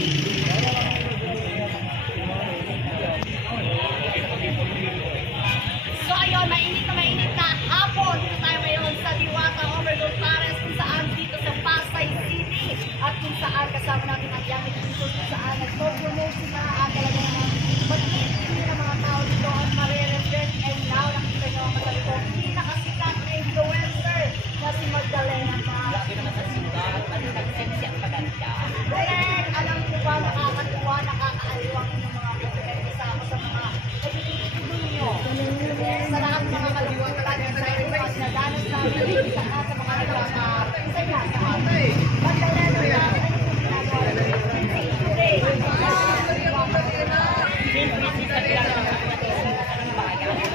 So ayun, mainit na hapon. Dito tayo ngayon sa Diwata Overload Pares kung saan dito sa Pasay City. At kung saan kasama natin ang Yami dito kung saan nagpo-promote sila at talaga naman mag-iinit ng mga tao dito at marireserve. And now, nakita nyo ang kasali ko, pinakasikat na influencer na si Magdalena Paz. Laki naman sa sigat, ano nag-sexy ang maganda. Correct! Alam ko ba, nakakatuwa, nakakaaliwang yung mga presidente sa ako sa mga nagtitipid nyo. Sa lahat ng mga kalungkot natin sa request na danas namin sa mga nagkakasaya sa atin. Magdalena Paz, ano yung ginagawa today?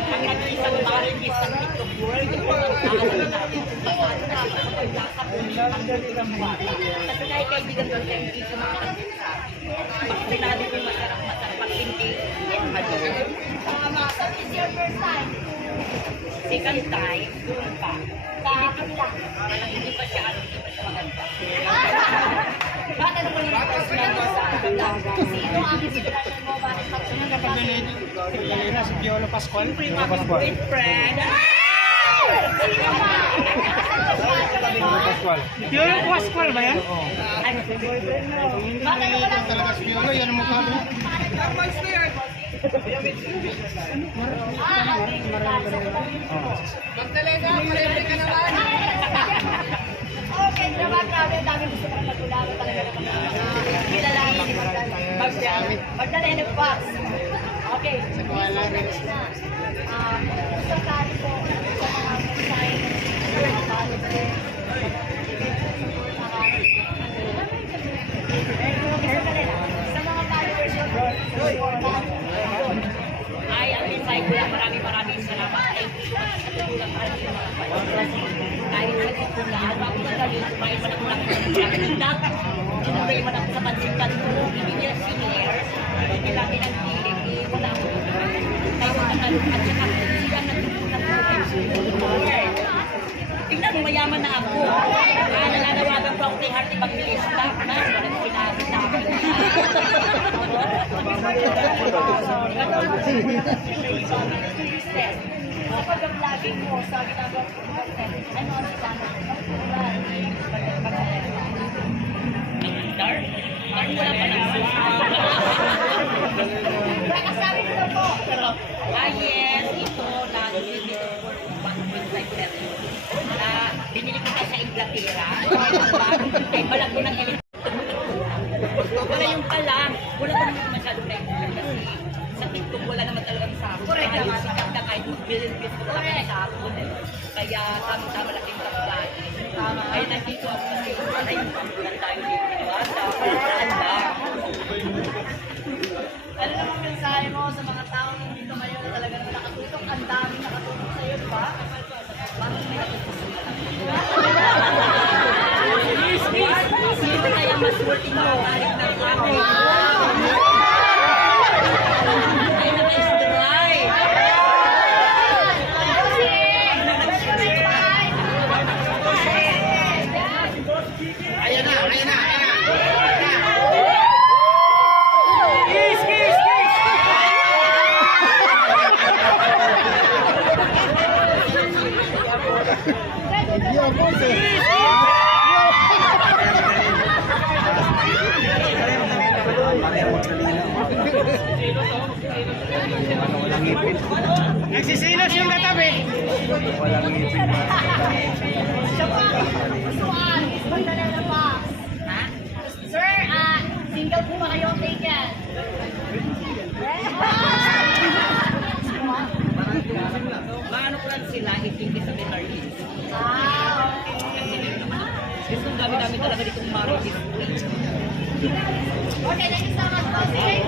Ang nag-iisang marriages ng TikTok world, alam natin kung paano natin magpaglasa kung ang galing ng bata. Kasi kaibigan doon tayo dito sa mga kanisa. Pag sinabi ko masarap pag hindi, yan maduro. So, is your first time? Second time, doon pa. Bakit lang? Parang hindi pa siya maganda. Bakit mo yung first member sa sino ang inspiration mo? Bakit Magdalena, si Piolo Pascual. Good friend. Sino ba? Pascual. Piolo Pascual ba yan? Oo. Ano sa boyfriend mo? Bakit mo lang Talaga si Piolo, yan ang mukha mo. Magdalena, marami ka naman. Okay, grabe, dami gusto ko matulala talaga naman. Kilalanin si Magdalena Paz. Okay, sa tali po, sa mga mensahe sa mga followers Ay, ang mensahe ko lang, maraming salamat. Thank you so much sa tulong para sa mga followers. Kahit sa titulaan, bago magaling, kumain man ako ng pinag-indak. Tinabay man ako sa pansikan ko, ibigay seniors. Hindi natin ang hilig, wala ako. Tayo matagal, at saka sila nagtutunan ko. Tingnan mo, mayaman na ako. Nananawagan ko ako kay Heart Evangelista. Walang sinabi sa akin. Sa pag-vlogging mo, sa ginagawa mo, ano ang sana? Dark? Dark wala pa naman. Sabi nito po. Yes, ito na dito for 1.5 pesos. Na binili ko pa sa Inglaterra. Ay balag ko ng electric. Wala yung pala, wala pa naman masyadong na-enjoy kasi sa TikTok wala naman talagang sabon. Correct Kaya naman. sikat na kahit mag-billion-billion ko wala kang sabon. Kaya tama-tama lang yung pagkain. Kaya nandito ako kasi ay lang tayo dito. Paraan ba? Ano namang mensahe mo sa mga tao nandito ngayon na talaga naman nakatutok? Ang daming nakatutok sa iyo, di ba? Bakit may nakatutok sa Sino kaya mas worth mo? Balik na ako. Ay, naka-istray. Ayan na. Nagsisilos yung katabi. Walang ngipin ba? Siya po ang gustuhan, is Magdalena Paz. Sir, single po ba kayo taken? Maano ko lang sila, itingi sa Benaris. Okay. Gusto ang dami-dami talaga ditong marriages. Okay, thank you so much, Bossy.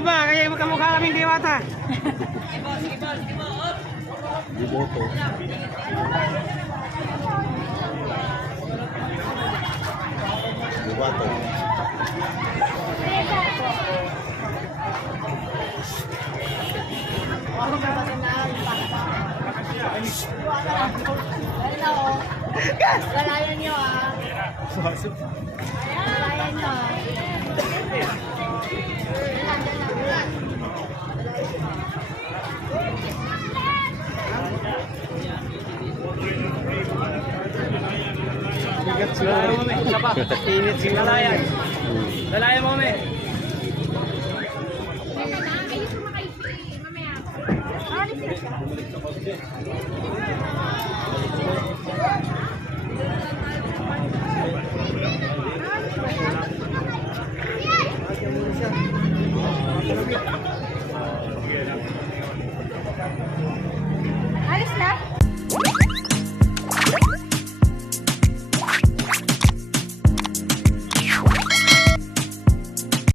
ba? Kaya magkamukha kaming diwata. Diboto. Diboto. Ano ka ba na? Ayun na oh. Galayan niyo ah. Galayan niyo ah. Dalan. Bigat sila. Isa pa. Init sila. Dalayan. Dalayan mo, me. Mamaya.